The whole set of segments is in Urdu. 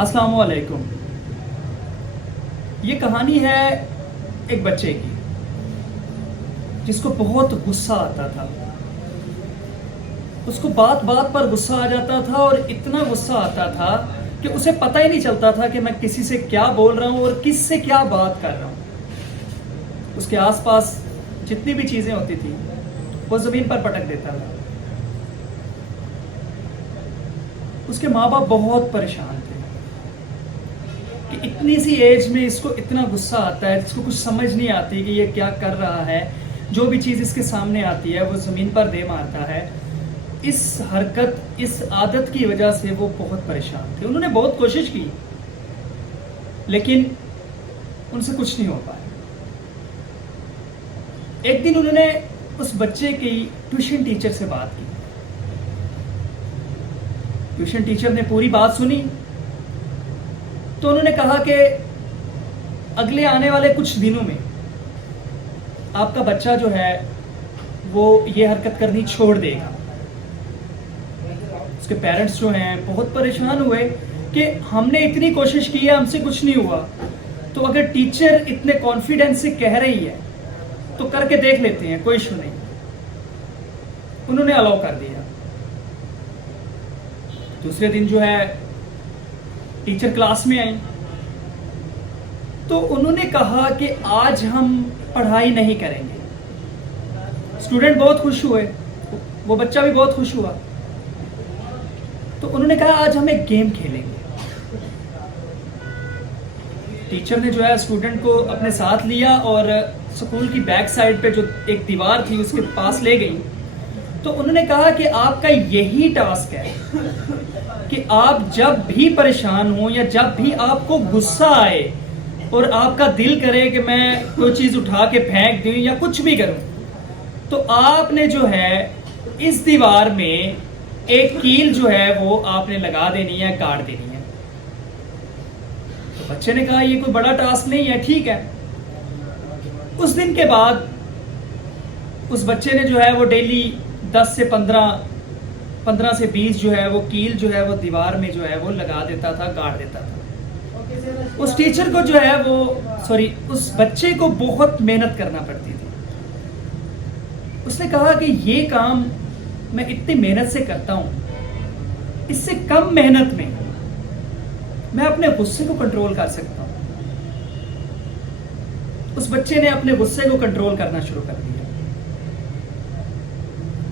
السلام علیکم. یہ کہانی ہے ایک بچے کی جس کو بہت غصہ آتا تھا. اس کو بات بات پر غصہ آ جاتا تھا اور اتنا غصہ آتا تھا کہ اسے پتہ ہی نہیں چلتا تھا کہ میں کسی سے کیا بول رہا ہوں اور کس سے کیا بات کر رہا ہوں. اس کے آس پاس جتنی بھی چیزیں ہوتی تھیں وہ زمین پر پٹک دیتا تھا. اس کے ماں باپ بہت پریشان تھے کہ اتنی سی ایج میں اس کو اتنا غصہ آتا ہے، اس کو کچھ سمجھ نہیں آتی کہ یہ کیا کر رہا ہے. جو بھی چیز اس کے سامنے آتی ہے وہ زمین پر دے مارتا ہے. اس حرکت، اس عادت کی وجہ سے وہ بہت پریشان تھے. انہوں نے بہت کوشش کی لیکن ان سے کچھ نہیں ہو پایا. ایک دن انہوں نے اس بچے کی ٹیوشن ٹیچر سے بات کی. ٹیوشن ٹیچر نے پوری بات سنی تو انہوں نے کہا کہ اگلے آنے والے کچھ دنوں میں آپ کا بچہ جو ہے وہ یہ حرکت کرنی چھوڑ دے گا. اس کے پیرنٹس جو ہیں بہت پریشان ہوئے کہ ہم نے اتنی کوشش کی ہے، ہم سے کچھ نہیں ہوا، تو اگر ٹیچر اتنے کانفیڈنس سے کہہ رہی ہے تو کر کے دیکھ لیتے ہیں، کوئی ایشو نہیں. انہوں نے الاؤ کر دیا. دوسرے دن جو ہے ٹیچر کلاس میں آئی تو انہوں نے کہا کہ آج ہم پڑھائی نہیں کریں گے. اسٹوڈنٹ بہت خوش ہوئے، وہ بچہ بھی بہت خوش ہوا. تو انہوں نے کہا آج ہم ایک گیم کھیلیں گے. ٹیچر نے جو ہے اسٹوڈنٹ کو اپنے ساتھ لیا اور اسکول کی بیک سائڈ پہ جو ایک دیوار تھی اس کے پاس لے گئی. تو انہوں نے کہا کہ آپ کا یہی ٹاسک ہے کہ آپ جب بھی پریشان ہوں یا جب بھی آپ کو غصہ آئے اور آپ کا دل کرے کہ میں کوئی چیز اٹھا کے پھینک دوں یا کچھ بھی کروں، تو آپ نے جو ہے اس دیوار میں ایک کیل جو ہے وہ آپ نے لگا دینی ہے، کاٹ دینی ہے. تو بچے نے کہا یہ کوئی بڑا ٹاسک نہیں ہے، ٹھیک ہے. اس دن کے بعد اس بچے نے جو ہے وہ ڈیلی 10 سے 15 سے 20 جو ہے وہ کیل جو ہے وہ دیوار میں جو ہے وہ لگا دیتا تھا، کاٹ دیتا تھا. اس ٹیچر کو جو ہے اس بچے کو بہت محنت کرنا پڑتی تھی. اس نے کہا کہ یہ کام میں اتنی محنت سے کرتا ہوں، اس سے کم محنت میں میں اپنے غصے کو کنٹرول کر سکتا ہوں. اس بچے نے اپنے غصے کو کنٹرول کرنا شروع کر دیا.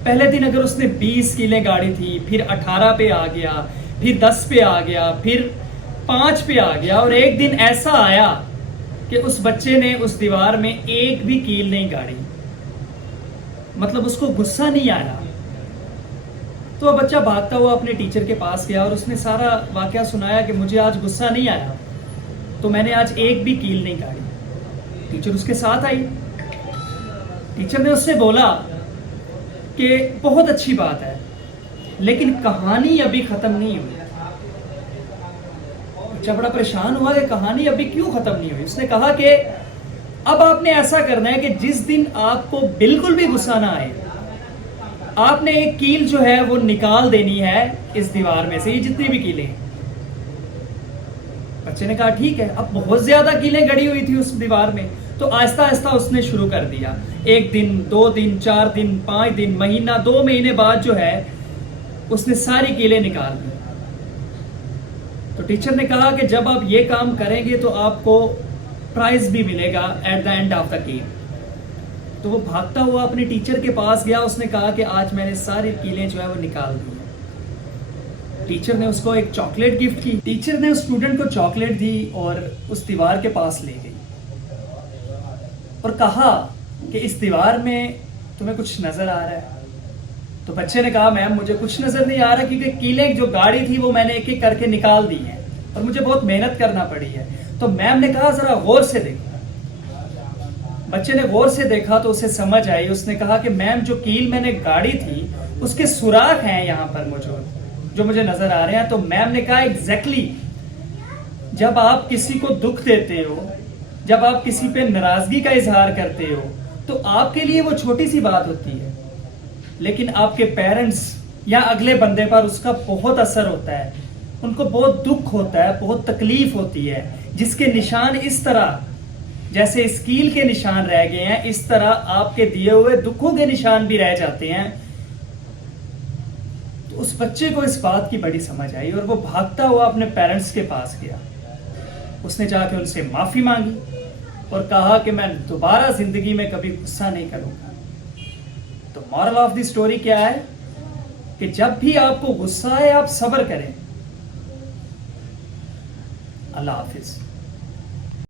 پہلے دن اگر اس نے 20 کیلیں گاڑی تھی، پھر 18 پہ آ گیا، پھر 10 پہ آ گیا، پھر 5 پہ آ گیا، اور ایک دن ایسا آیا کہ اس بچے نے اس دیوار میں ایک بھی کیل نہیں گاڑی. مطلب اس کو غصہ نہیں آیا. تو وہ بچہ بھاگتا ہوا اپنے ٹیچر کے پاس گیا اور اس نے سارا واقعہ سنایا کہ مجھے آج غصہ نہیں آیا، تو میں نے آج ایک بھی کیل نہیں گاڑی. ٹیچر اس کے ساتھ آئی. ٹیچر نے اس سے بولا کہ بہت اچھی بات ہے لیکن کہانی ابھی ختم نہیں ہوئی. بچہ بڑا پریشان ہوا کہ کہانی ابھی کیوں ختم نہیں ہوئی. اس نے کہا کہ اب آپ نے ایسا کرنا ہے کہ جس دن آپ کو بالکل بھی غصہ نہ آئے، آپ نے ایک کیل جو ہے وہ نکال دینی ہے اس دیوار میں سے، یہ جتنی بھی کیلیں. بچے نے کہا ٹھیک ہے. اب بہت زیادہ کیلیں گڑی ہوئی تھی اس دیوار میں، تو آہستہ آہستہ اس نے شروع کر دیا. 1 دن، 2 دن، 4 دن، 5 دن، مہینہ، 2 مہینے بعد جو ہے اس نے ساری کیلیں نکال دی. تو ٹیچر نے کہا کہ جب آپ یہ کام کریں گے تو آپ کو پرائز بھی ملے گا at the end of the game. تو وہ بھاگتا ہوا اپنے ٹیچر کے پاس گیا. اس نے کہا کہ آج میں نے ساری کیلیں جو ہے وہ نکال دی. ٹیچر نے اس کو ایک چاکلیٹ گفٹ کی. ٹیچر نے اس اسٹوڈنٹ کو چاکلیٹ دی اور اس دیوار کے پاس لے گئی اور کہا کہ اس دیوار میں تمہیں کچھ نظر آ رہا ہے؟ تو بچے نے کہا میم مجھے کچھ نظر نہیں آ رہا، کیونکہ کیلیں جو گاڑی تھی وہ میں نے ایک ایک کر کے نکال دی ہیں اور مجھے بہت محنت کرنا پڑی ہے. تو میم نے کہا ذرا غور سے دیکھو. بچے نے غور سے دیکھا تو اسے سمجھ آئی. اس نے کہا کہ میم جو کیل میں نے گاڑی تھی اس کے سوراخ ہیں یہاں پر موجود جو مجھے نظر آ رہے ہیں. تو میم نے کہا ایگزیکٹلی جب آپ کسی کو دکھ دیتے ہو، جب آپ کسی پہ ناراضگی کا اظہار کرتے ہو تو آپ کے لیے وہ چھوٹی سی بات ہوتی ہے، لیکن آپ کے پیرنٹس یا اگلے بندے پر اس کا بہت اثر ہوتا ہے. ان کو بہت دکھ ہوتا ہے, بہت تکلیف ہوتی ہے, جس کے نشان اس طرح جیسے اسکیل کے نشان رہ گئے ہیں, اس طرح آپ کے دیے ہوئے دکھوں کے نشان بھی رہ جاتے ہیں. تو اس بچے کو اس بات کی بڑی سمجھ آئی اور وہ بھاگتا ہوا اپنے پیرنٹس کے پاس گیا. اس نے جا کے ان سے معافی مانگی اور کہا کہ میں دوبارہ زندگی میں کبھی غصہ نہیں کروں گا. تو مورل آف دی سٹوری کیا ہے کہ جب بھی آپ کو غصہ آئے آپ صبر کریں. اللہ حافظ.